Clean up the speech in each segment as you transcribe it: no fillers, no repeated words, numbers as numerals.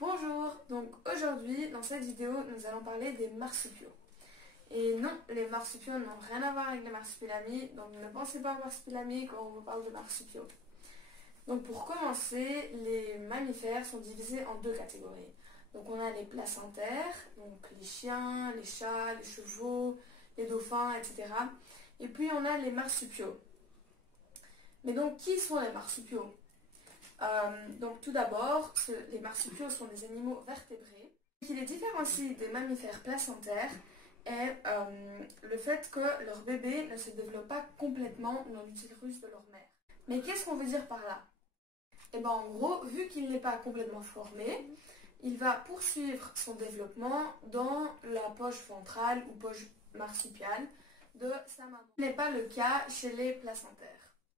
Bonjour, donc aujourd'hui dans cette vidéo nous allons parler des marsupiaux. Et non, les marsupiaux n'ont rien à voir avec les marsupilami, donc ne pensez pas aux marsupilami quand on vous parle de marsupiaux. Donc pour commencer, les mammifères sont divisés en deux catégories. Donc on a les placentaires, donc les chiens, les chats, les chevaux, les dauphins, etc. Et puis on a les marsupiaux. Mais donc qui sont les marsupiaux? Donc tout d'abord, les marsupiaux sont des animaux vertébrés. Ce qui les différencie des mammifères placentaires est le fait que leur bébé ne se développe pas complètement dans l'utérus de leur mère. Mais qu'est-ce qu'on veut dire par là? Et bien en gros, vu qu'il n'est pas complètement formé, il va poursuivre son développement dans la poche ventrale ou poche marsupiale de sa maman. Ce n'est pas le cas chez les placentaires.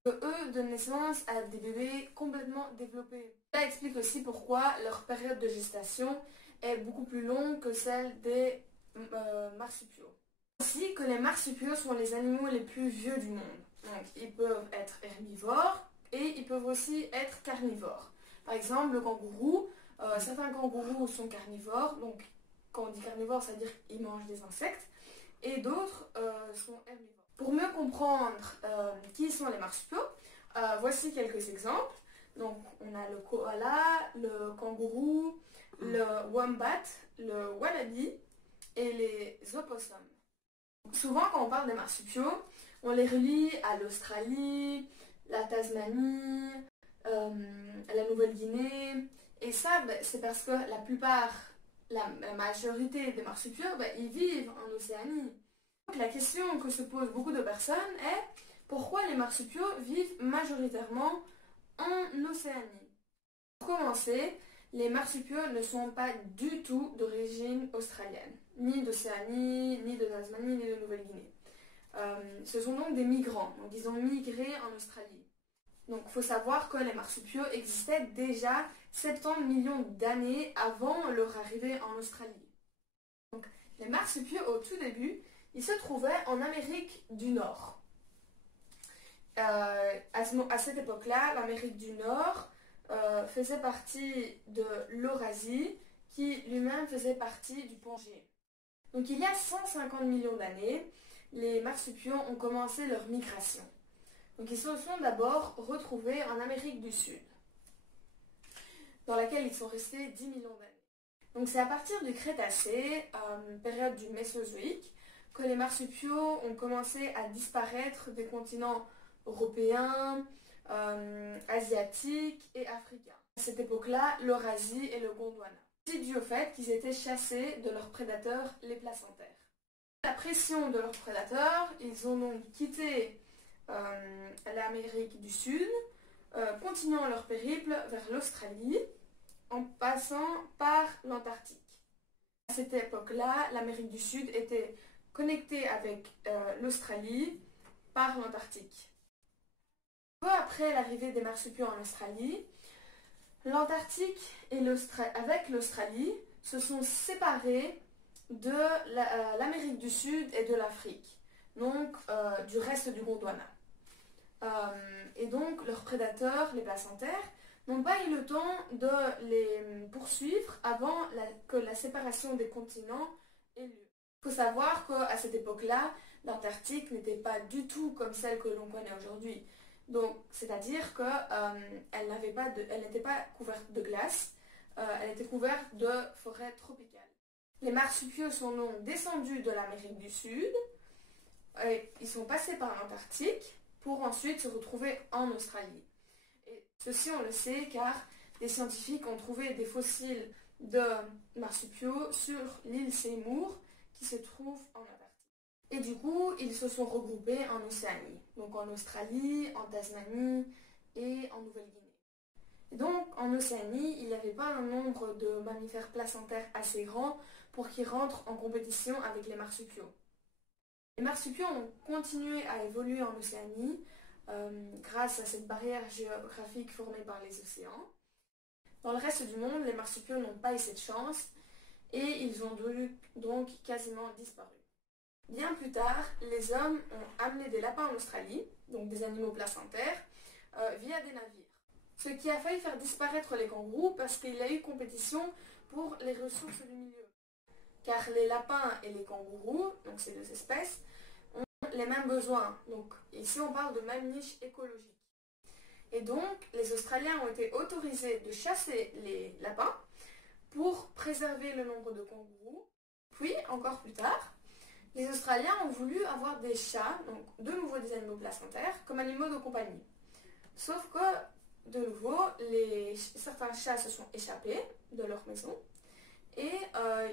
Eux, de naissance, à des bébés complètement développés. Ça explique aussi pourquoi leur période de gestation est beaucoup plus longue que celle des marsupiaux. Ainsi que les marsupiaux sont les animaux les plus vieux du monde. Donc, ils peuvent être herbivores et ils peuvent aussi être carnivores. Par exemple, le kangourou, certains kangourous sont carnivores. Donc, quand on dit carnivore, ça veut dire qu'ils mangent des insectes. Et d'autres sont herbivores. Pour mieux comprendre qui sont les marsupiaux, voici quelques exemples. Donc on a le koala, le kangourou, le wombat, le wallaby et les opossums. Souvent quand on parle des marsupiaux, on les relie à l'Australie, la Tasmanie, la Nouvelle-Guinée. Et ça, c'est parce que la majorité des marsupiaux, ils vivent en Océanie. Donc, la question que se posent beaucoup de personnes est pourquoi les marsupiaux vivent majoritairement en Océanie? Pour commencer, les marsupiaux ne sont pas du tout d'origine australienne, ni d'Océanie, ni de Tasmanie, ni de Nouvelle-Guinée. Ce sont donc des migrants, donc ils ont migré en Australie. Donc il faut savoir que les marsupiaux existaient déjà 70 millions d'années avant leur arrivée en Australie. Donc les marsupiaux au tout début, ils se trouvaient en Amérique du Nord. À cette époque-là, l'Amérique du Nord faisait partie de l'Eurasie, qui lui-même faisait partie du Pangée. Donc il y a 150 millions d'années, les marsupiaux ont commencé leur migration. Donc ils se sont d'abord retrouvés en Amérique du Sud, dans laquelle ils sont restés 10 millions d'années. Donc c'est à partir du Crétacé, période du Mésozoïque, que les marsupiaux ont commencé à disparaître des continents européens, asiatiques et africains. À cette époque-là, l'Eurasie et le Gondwana. C'est dû au fait qu'ils étaient chassés de leurs prédateurs, les placentaires. La pression de leurs prédateurs, ils ont donc quitté l'Amérique du Sud, continuant leur périple vers l'Australie, en passant par l'Antarctique. À cette époque-là, l'Amérique du Sud était connectée avec l'Australie par l'Antarctique. Peu après l'arrivée des marsupiaux en Australie, l'Antarctique avec l'Australie se sont séparés de l'Amérique du Sud et de l'Afrique, donc du reste du Gondwana. Et donc leurs prédateurs, les placentaires, n'ont pas eu le temps de les poursuivre avant que la séparation des continents ait lieu. Il faut savoir qu'à cette époque-là, l'Antarctique n'était pas du tout comme celle que l'on connaît aujourd'hui. Donc, c'est-à-dire qu'elle n'était pas couverte de glace, elle était couverte de forêts tropicales. Les marsupiaux sont donc descendus de l'Amérique du Sud, et ils sont passés par l'Antarctique pour ensuite se retrouver en Australie. Et ceci, on le sait car des scientifiques ont trouvé des fossiles de marsupiaux sur l'île Seymour qui se trouve en Antarctique. Et du coup, ils se sont regroupés en Océanie, donc en Australie, en Tasmanie et en Nouvelle-Guinée. Et donc, en Océanie, il n'y avait pas un nombre de mammifères placentaires assez grand pour qu'ils rentrent en compétition avec les marsupiaux. Les marsupiaux ont continué à évoluer en Océanie grâce à cette barrière géographique formée par les océans. Dans le reste du monde, les marsupiaux n'ont pas eu cette chance et ils ont donc quasiment disparu. Bien plus tard, les hommes ont amené des lapins en Australie, donc des animaux placentaires, via des navires. Ce qui a failli faire disparaître les kangourous parce qu'il y a eu compétition pour les ressources du milieu. Car les lapins et les kangourous, donc ces deux espèces, ont les mêmes besoins. Donc ici on parle de même niche écologique. Et donc les Australiens ont été autorisés de chasser les lapins pour préserver le nombre de kangourous. Puis, encore plus tard, les Australiens ont voulu avoir des chats, donc de nouveau des animaux placentaires, comme animaux de compagnie. Sauf que, de nouveau, certains chats se sont échappés de leur maison et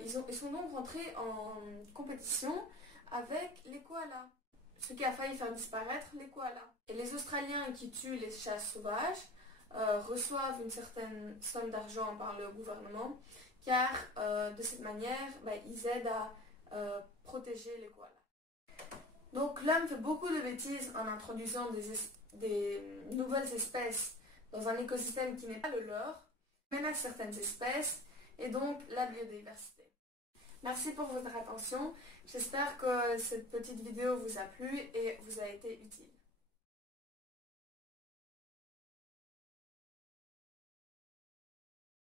ils sont donc rentrés en compétition avec les koalas, ce qui a failli faire disparaître les koalas. Et les Australiens qui tuent les chats sauvages reçoivent une certaine somme d'argent par le gouvernement, car de cette manière, ils aident à protéger les koalas. Donc l'homme fait beaucoup de bêtises en introduisant des nouvelles espèces dans un écosystème qui n'est pas le leur, menace certaines espèces et donc la biodiversité. Merci pour votre attention, j'espère que cette petite vidéo vous a plu et vous a été utile.